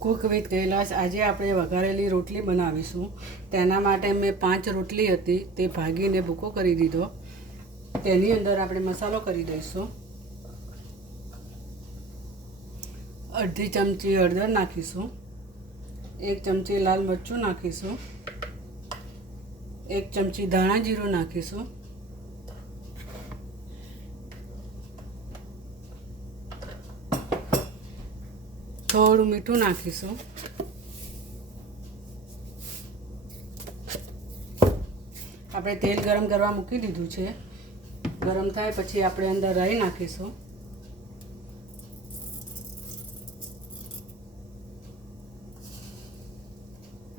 Cook with Kailash આજે આપણે વઘારેલી રોટલી બનાવીશું। તેના માટે મેં 5 રોટલી હતી તે ભાગીને ભૂકો કરી દીધો। તેની અંદર આપણે મસાલો કરી દઈશું। અડધી ચમચી હળદર નાખીશું। 1 ચમચી લાલ મરચું નાખીશું। 1 ચમચી ધાણા જીરું નાખીશું। થોડું મીઠું નાખીશું। આપણે તેલ ગરમ કરવા મૂકી દીધું છે। ગરમ થાય પછી આપણે અંદર રાઈ નાખીશું।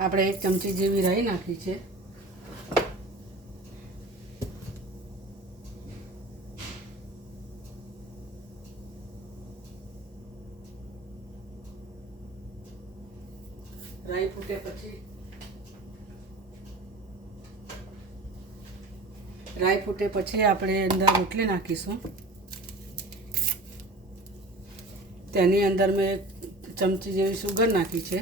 આપણે 1 ચમચી જેવી રાઈ નાખી છે। રાઈ ફૂટે પછી આપણે અંદર રોટલી નાખીશું। તેની અંદર મેં 1 ચમચી જેવી સુગર નાખી છે।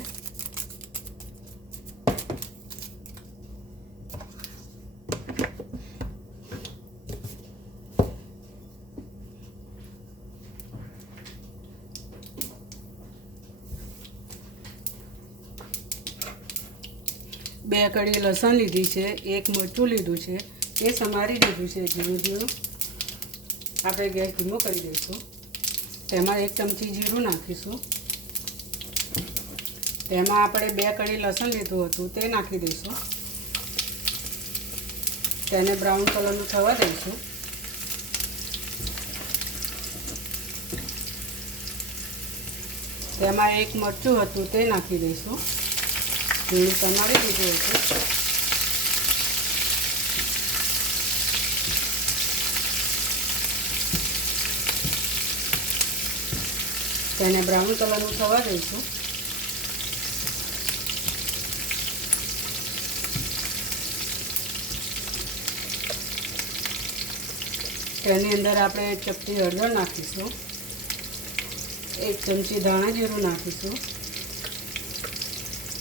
બે કળી લસણ લીધી છે। 1 મરચું લીધું છે એ સમારી દીધું છે ઝીણું ઝીણું। આપણે ગેસ ધીમો કરી દઈશું। તેમાં 1 ચમચી જીરું નાખીશું। તેમાં આપણે 2 કળી લસણ લીધું હતું તે નાખી દઈશું। તેને બ્રાઉન કલરનું થવા દઈશું। તેમાં 1 મરચું હતું તે નાખી દઈશું। ઝીણું સમારી દીધું હતું। તેને બ્રાઉન કલરનું થવા દઈશું। તેની અંદર આપણે ચપટી હળદર નાખીશું। 1 ચમચી ધાણા જીરું નાખીશું।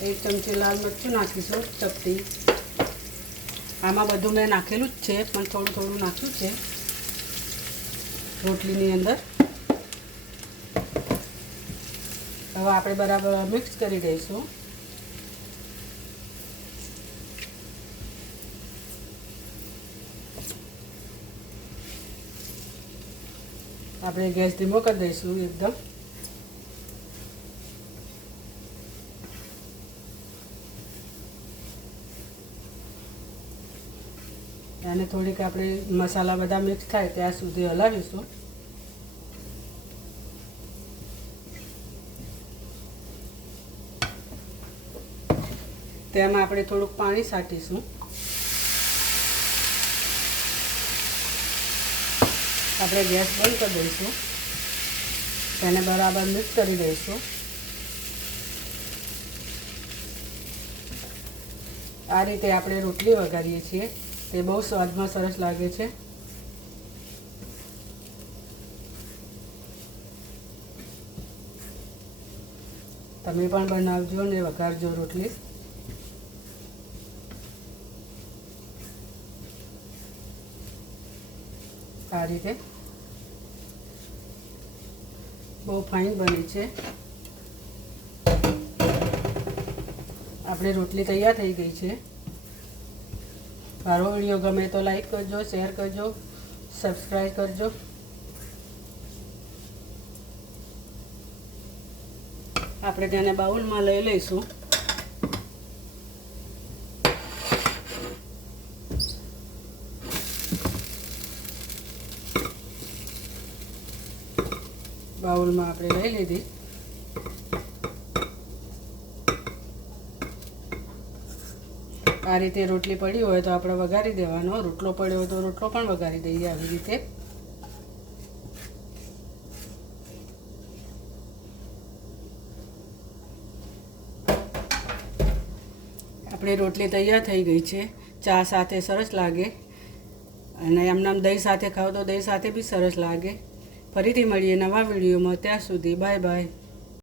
1 ચમચી લાલ મરચું નાખીશું ચપટી। આમાં બધું મેં નાખેલું જ છે પણ થોડું થોડું નાખ્યું છે રોટલીની અંદર। હવે આપણે બરાબર મિક્સ કરી દઈશું। આપણે ગેસ ધીમો કરી દઈશું એકદમ। અને થોડીક આપણે મસાલા બધા મિક્સ થાય ત્યાં સુધી હલાવીશું। તેમાં આપણે થોડુંક પાણી છાંટીશું। આપણે ગેસ બંધ કરી દઈશું। તેને બરાબર મિક્સ કરી દઈશું। આ રીતે આપણે રોટલી વઘારીએ છીએ તે બહુ સ્વાદમાં સરસ લાગે છે। તમે પણ બનાવજો ને વઘારજો રોટલી। આ રીતે બહુ ફાઇન બની છે। આપણે રોટલી તૈયાર થઈ ગઈ છે। મારો વિડીયો ગમે તો લાઈક કરજો, શેર કરજો, સબસ્ક્રાઈબ કરજો। આપણે તેને બાઉલમાં લઈ લઈશું। બાઉલમાં આપણે લઈ લીધી। આ રીતે રોટલી પડી હોય તો આપણે વઘારી દેવાનો। રોટલો પડ્યો હોય તો રોટલો પણ વઘારી દઈએ આવી રીતે। આપણી રોટલી તૈયાર થઈ ગઈ છે। ચા સાથે સરસ લાગે અને આમ દહીં સાથે ખાઓ તો દહીં સાથે બી સરસ લાગે। ફરીથી મળીએ નવા વિડીયોમાં। ત્યાં સુધી બાય બાય।